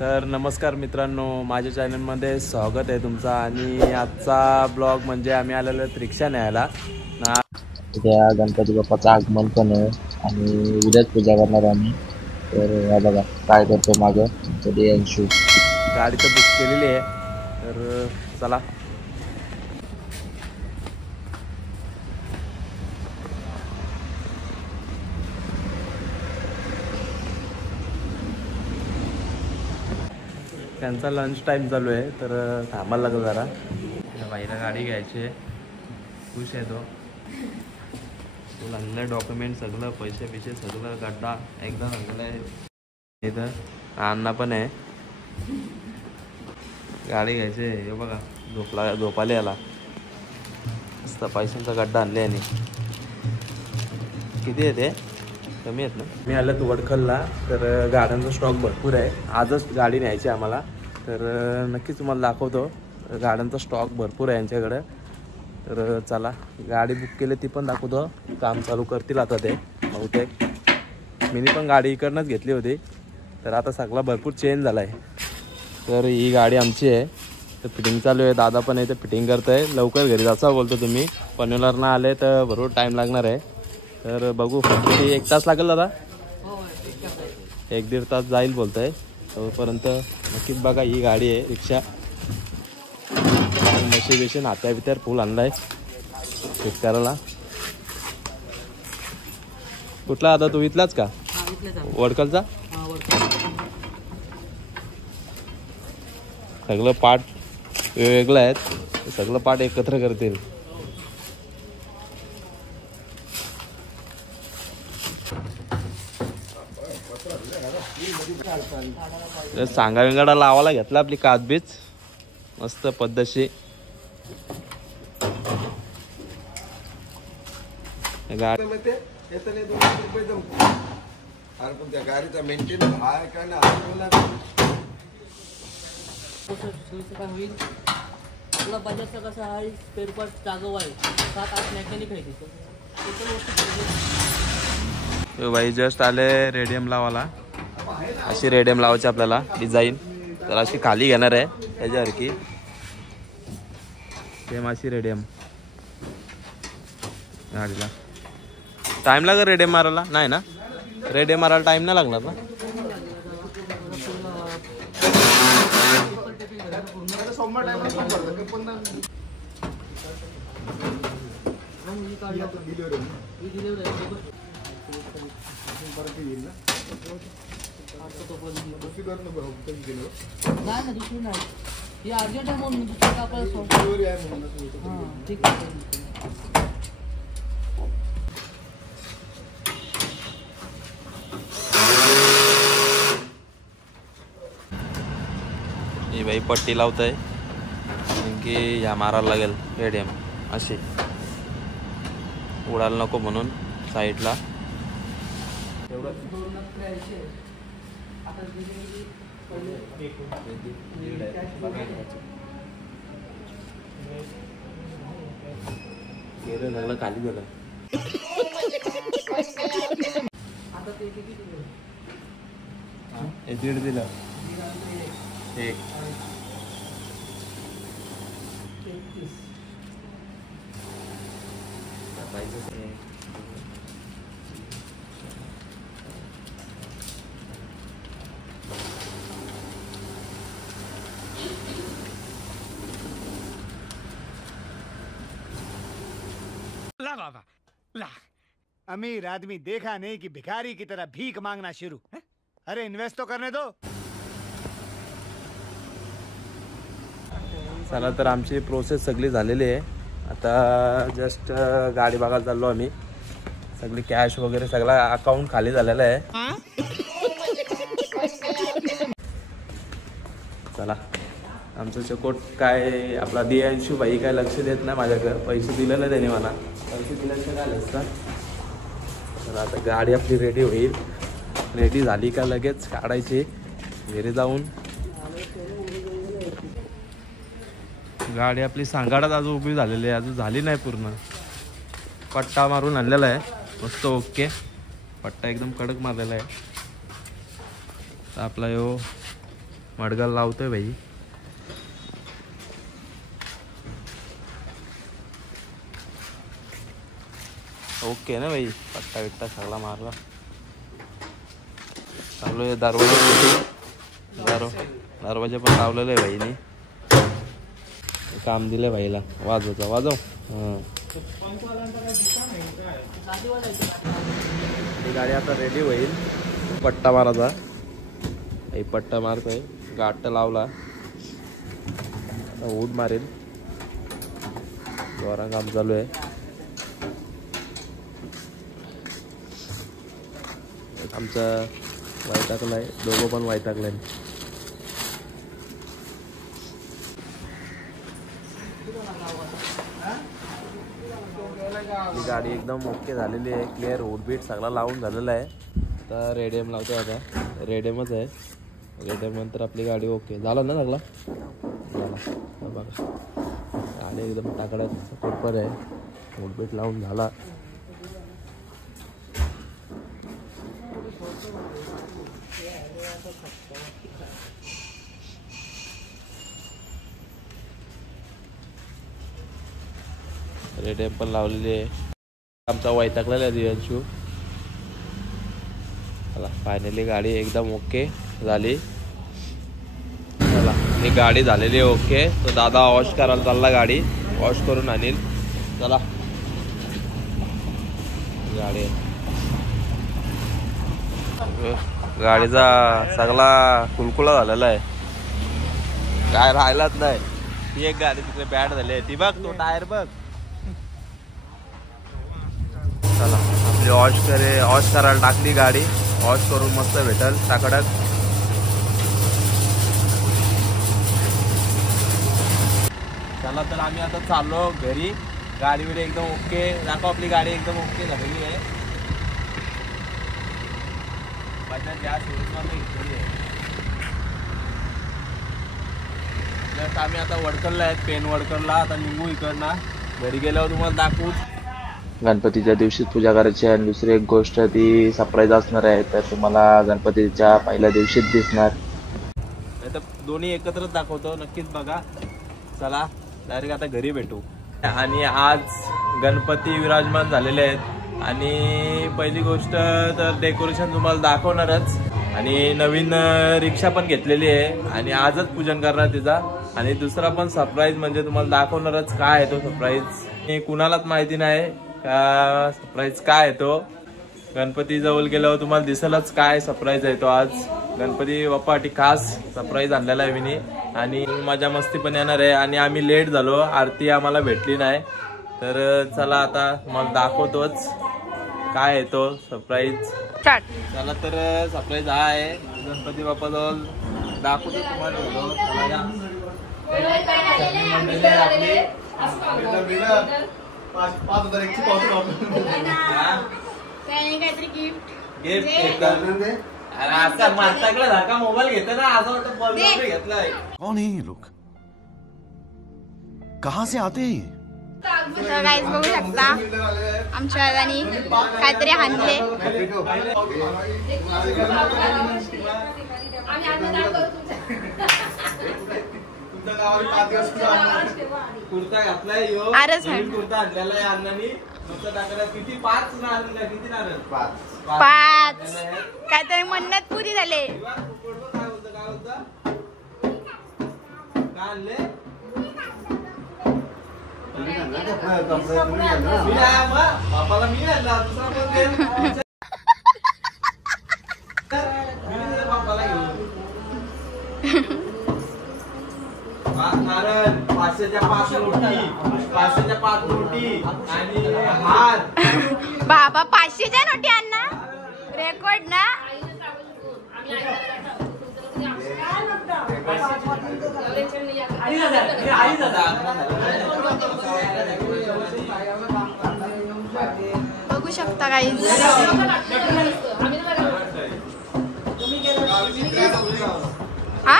तर नमस्कार मित्रांनो, माझ्या चॅनलमध्ये स्वागत आहे तुमचं। आणि आजचा ब्लॉग म्हणजे आम्ही आलेलो रिक्षा न्यायला ना। उद्या गणपती बाप्पाचं आगमन पण आहे आणि उद्याच पूजा करणार आम्ही। तर या बघा काय करतो मागं गणपती अंशू गाडी तर बुक केलेली आहे, तर चला। त्यांचा लंच टाईम चालू आहे, तर थांबायला लागलं जरा। बाईला गाडी घ्यायची आहे, खुश आहे तो। लागलं डॉक्युमेंट सगळं, पैसे बिसे सगळं, गड्डा एकदा लागलं आहे इथं। अण्णा पण आहे, गाडी घ्यायची आहे। हे बघा झोपाले याला मस्त पैशांचा गड्डा आणले आणि किती आहे ते कमी आहेत ना। मी आलं तू वडखलला, तर गाड्यांचा स्टॉक भरपूर आहे। आजच गाडी न्यायची आम्हाला, तर नक्कीच तुम्हाला दाखवतो। गाड्यांचा स्टॉक भरपूर आहे यांच्याकडं, तर चला गाडी बुक केली ती पण दाखवतो। काम चालू करतील आता ते बहुतेक। मी पण गाडी इकडनंच घेतली होती, तर आता सगळा भरपूर चेंज झाला आहे। तर ही गाडी आमची आहे, तर फिटिंग चालू आहे। दादा पण आहे, तर फिटिंग करत आहे। लवकर घरी जायचं बोलतो तुम्ही, पनवेलवरनं आले तर भरपूर टाईम लागणार आहे। तर बघू, किती 1 तास लागेल दादा? 1-1.5 तास जाईल बोलत आहे। तोपर्यंत नक्कीच बघा, ही गाडी आहे रिक्षा। मशी बिशी नात्या बित्यावर फुल आणलाय फिट करायला। कुठला आता तू इथलाच का? वडकलचा? सगळं पार्ट वेगवेगळं आहेत, सगळं पार्ट एकत्र करतील। सांगा विंगाडा लावायला घेतला आपली काचबीच मस्त पद्धतशीर। गाडीचा मेंटेनन्स आहे का ना होईल आपला बजाजचा कसा आहे, स्पेअर पार्ट जागव आहे, 7-8 मेकॅनिक आहे तिथं। भाई जस्ट आले रेडियम लावायला। अशी रेडियम लावायची आपल्याला डिझाईन, तर अशी खाली घेणार आहे त्याच्यासारखी सेम अशी रेडियम गाडीला। टाइम लागेल रेडियम मारायला? नाही ना, रेडियम मारायला टाइम नाही लागणार ना? नाही दुसरी नाही, ही अर्जंट आहे म्हणून दुसरं आपल्याला ठीक आहे। ही बाई पट्टी लावत आहे, की ह्या मारायला लागेल रेडियम अशी, उडायला नको म्हणून साईडला। सगळं खाली झालं। हे 1.5 दिलं, 1 ला अमीर आदमी देखा नहीं कि भिखारी की तरह भीख मांगना शुरू है? अरे इन्वेस्ट तो करने दो। चला, तर आमची प्रोसेस सगळी झालेली आहे। आता जस्ट गाडी बघायला चाललो आम्ही। सगळी कॅश वगैरे सगळा अकाउंट खाली झालेला आहे। चला, आमचं चकोट काय आपला दियांशू भाई काय लक्ष देत नाही माझ्याकडे। पैसे दिले ना त्याने मला, पैसे दिल्याशिवाय काय असतं। तर आता गाडी आपली रेडी होईल, रेडी झाली का लगेच काढायची घरी जाऊन। गाडी आपली सांगाडात अजून उभी झालेली आहे, अजून झाली नाही पूर्ण। पट्टा मारून आणलेला आहे मस्त, ओके। पट्टा एकदम कडक मारलेला आहे। तर आपला यो मडगाल लावतोय भाई. ओके ना भाई, पट्टा बिट्टा सगळा मारला. चालू दरवाजा पण लावलेलं आहे भाईने. काम दिलंय भाईला वाजवचा वाजव. ही गाडी आता रेडी होईल. पट्टा मारायचा. पट्टा मारतोय. गाठ लावला. आता उड मारेल. जोरा काम चालू आहे. आमचा वैतागलाय. दोघं पण वैतागलाय. ही गाडी एकदम ओके झालेली आहे. क्लिअर बीट सगळा लावून झालेला आहे. आता रेडियम लावतो. आता रेडियमच आहे. रेडियम नंतर आपली गाडी ओके झालं ना सगळा. झाला बघा गाडी एकदम टाकड्यात पेपर आहे. बीट लावून झाला. रेडियम पण लावलेली आहे. आमचा वैतागलेला आहे रियांशू. चला फायनली गाडी एकदम ओके झाली. चला ही गाडी झालेली आहे ओके. तो दादा वॉश करायला चालला. गाडी वॉश करून आणील. चला गाडीचा सगळा कुलकुला झालेला आहे. काय राहिलाच नाही. ती एक गाडी तिकडे बॅड झाली आहे. ती बघ तो टायर बघ. चला आपली वॉश करायला टाकली गाडी. वॉश करून मस्त भेटल टाकडक. चला तर आम्ही आता चाललो घरी. गाडी वगैरे एकदम ओके. दाखव आपली गाडी एकदम ओके झालेली आहे. बजाज या शोरूममध्ये घेतलेली आहे. जस्ट आम्ही आता वडकरला आहेत. पेन वडकरला. आता निघू इकडनं. घरी गेल्यावर तुम्हाला दाखवू. गणपतीच्या दिवशीच पूजा करायची. आणि दुसरी एक गोष्ट ती सरप्राईज असणार आहे. तर तुम्हाला गणपतीच्या पहिल्या दिवशीच दिसणार. नाही तर दोन्ही एकत्रच दाखवतो. नक्कीच बघा. चला डायरेक्ट आता घरी भेटू. आणि आज गणपती विराजमान झालेले आहेत. आणि पहिली गोष्ट तर डेकोरेशन तुम्हाला दाखवणारच. आणि नवीन रिक्षा पण घेतलेली आहे. आणि आजच पूजन करणार तिचा. आणि दुसरा पण सरप्राईज म्हणजे तुम्हाला दाखवणारच. काय आहे तो सरप्राईज कुणालाच माहिती नाही. का सरप्राईज काय आहे तो. गणपती जवळ गेल्यावर तुम्हाला दिसेलच काय सरप्राईज आहे तो. आज गणपती बाप्पासाठी खास सरप्राईज आणलेला आहे मी. आणि मजा मस्ती पण येणार आहे. आणि आम्ही लेट झालो. आरती आम्हाला भेटली नाही. तर चला आता तुम्हाला दाखवतोच काय आहे तो सरप्राईज. चला तर सरप्राईज हा आहे. गणपती बाप्पा जवळ दाखवतो तुम्हाला. मोबाईल घेतो ना. असं वाटतं घेतलाय. कौन है ये लोग? कहाँ से आते हैं? तर गाईज बघू शकता आमच्या दादानी काहीतरी हाणले. कुर्ता घातलाय. कुर्ता आणलेला आहे अण्णांनी. किती 5 नारळ. किती नारळ? 5. काहीतरी मन्नत पुरी झाले. काय आणले? बापाला मी आणला. दुसरा कोण देईल? बापाला घेऊन 5 नारळ. 500च्या 5 रोटी. 500च्या 5 रोटी. आणि हार. बाबा 500च्या नोटी आणना. रेकॉर्ड ना. बघू शकता गाईज. हा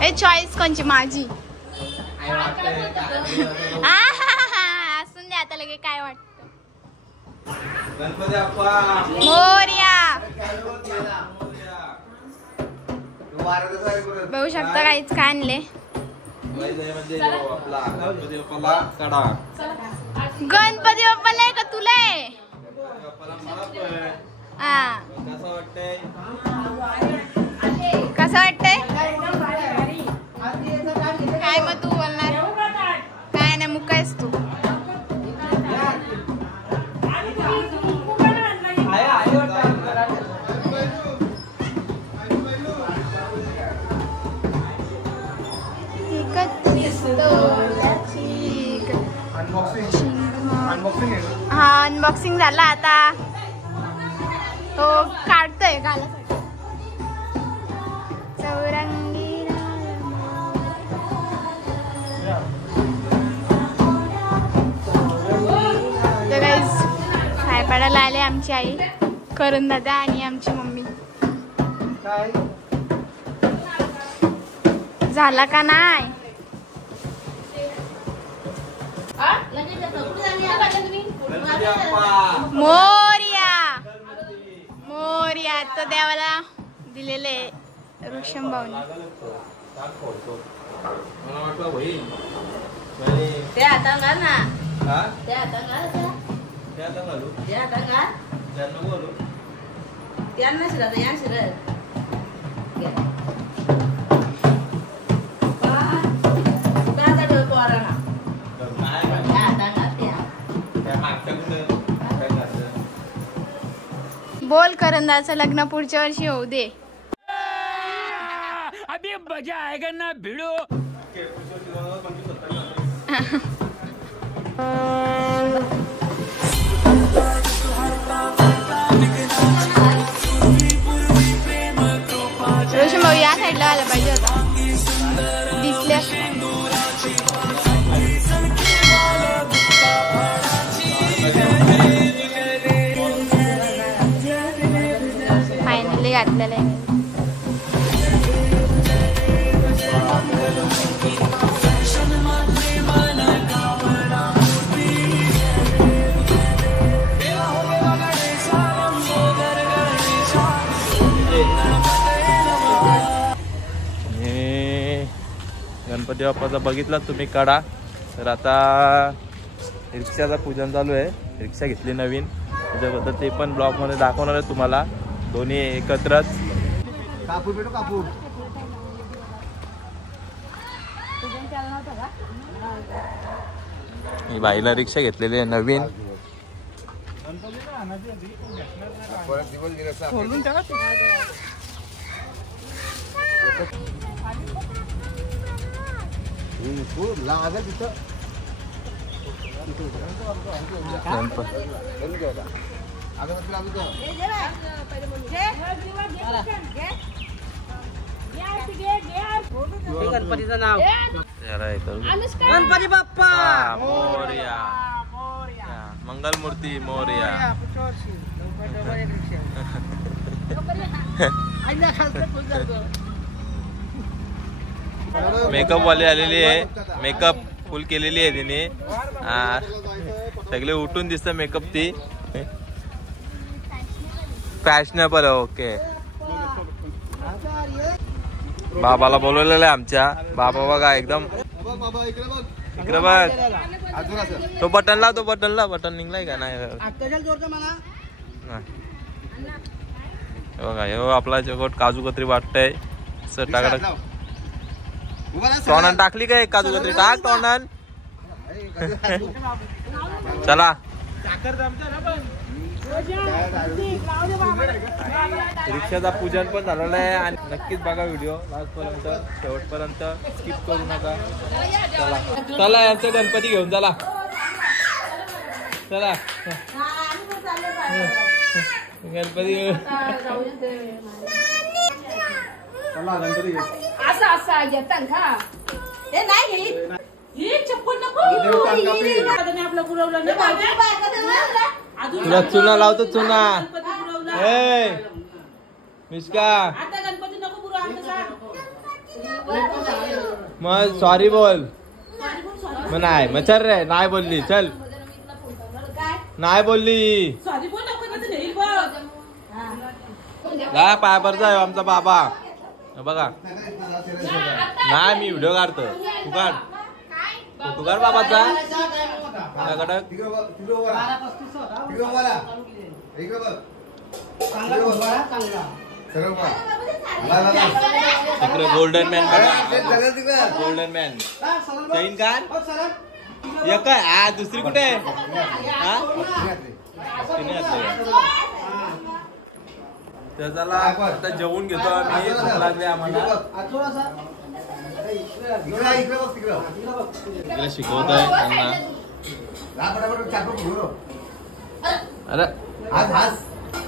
हे चॉईस कोणची माझी. असून दे आता लगे काय वाटतं. गणपती बाप्पा मोरया. बघू शकता काहीच काय आणले. गणपती बाप्पाला आहे का तुला आहे? हा कसं वाटतंय? काय मग तू बोलणार? काय नाही मुका आहेस तू. हा अनबॉक्सिंग झाला. आता तो काढतोय घालासाठी. चौरंगी तर गाईस सायपाडाला आले आमची आई, करून दादा आणि आमची मम्मी. झाला का नाही? मोरया मोरया तर देवाला दिलेले रोशन भाऊनी. ते आता घाल ना. ते आता घाल. त्यांना शिरा या शिरा बोल करंदाचं लग्न पुढच्या वर्षी होऊ दे. अभी मजा आएगा ना भिड़ो. रोशन भाऊ या साईडला आला पाहिजे होता, दिसले. फायनली घातलेलं आहे. गणपती बाप्पाचा बघितला तुम्ही कडा. तर आता रिक्षाचं पूजन चालू आहे. रिक्षा घेतली नवीन, त्याच्याबद्दल ते पण ब्लॉगमध्ये दाखवणार आहे तुम्हाला, दोन्ही एकत्रच. कापूर भेटू कापूर. ही बाईला रिक्षा घेतलेली आहे नवीन. गणपतीचं नाव गणपती बाप्पा मोरया. मंगलमूर्ती मोरया. मेकअप वाले आलेली आहे, मेकअप फुल केलेली आहे तिने. सगळे उठून दिसतं मेकअप. ती फॅशनेबल आहे. ओके. बाबाला बोलवलेलं आहे आमच्या. बाबा बघा एकदम इकडे बघ. तो बटन लाव, तो बटन लाव. बटन निघलाय का नाही? बघा हे आपला जगोट काजू कतरी वाटतंय. टाक तोंडान टाकली काय काजू कतरी? टाक तोंडान. चला रिक्षाचा पूजन पण झालेलं आहे. आणि नक्कीच बघा व्हिडिओ लास्ट पर्यंत, शेवटपर्यंत स्किप करू नका. चला चला यांचं गणपती घेऊन चला. चला गणपती घेऊन. तुला चुना लावतो चुना. मिश्का मग सॉरी बोल. मग नाही मग चल रे. नाही बोलली. चल नाही बोलली. पाया पर जाय आमचा बाबा. बघा नाही मी व्हिडिओ काढतो तू काढ फोटो काढ बाबाचा माझ्याकडं तिकडे गोल्डन मॅन बघा गोल्डन मॅन चैन काढ एक काय हा दुसरी कुठे आहे हा तिने घातली तर चला आता जेवून घेतो आम्ही भूक लागली आम्हाला इकडे शिकवतोय त्यांना अरे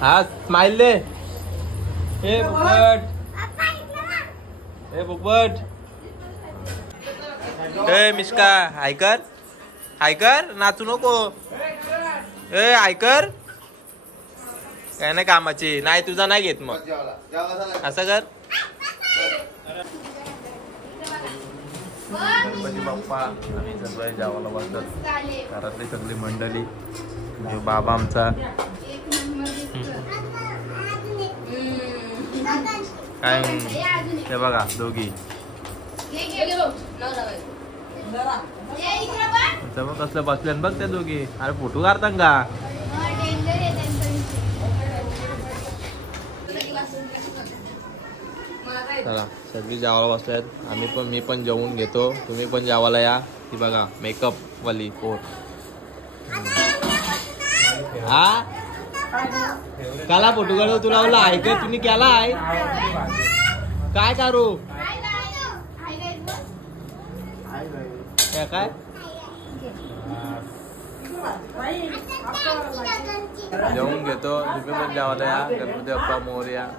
हा स्माइल दे हे बुकबट हे बुकबट ए मिश्का हायकर नाचू नको ए हायकर काय नाही कामाची नाही तुझा नाही घेत मग असं कर गणपती बाप्पा आम्ही सगळे जेवायला बसतात घरातली सगळी मंडळी बाबा आमचा काय ते बघा दोघी कसलं बसले बघ त्या दोघी अरे फोटो काढतात का चला सगळी जेवायला बसल्यात मी पण जेवून घेतो तुम्ही पण जेवायला या ती बघा मेकअप वाली पोर हा काला फोटो काढू तुला बोला ऐकत तुम्ही केला आहे काय करू काय जेवून घेतो तुम्ही पण जेवायला या गणपती बाप्पा मोरया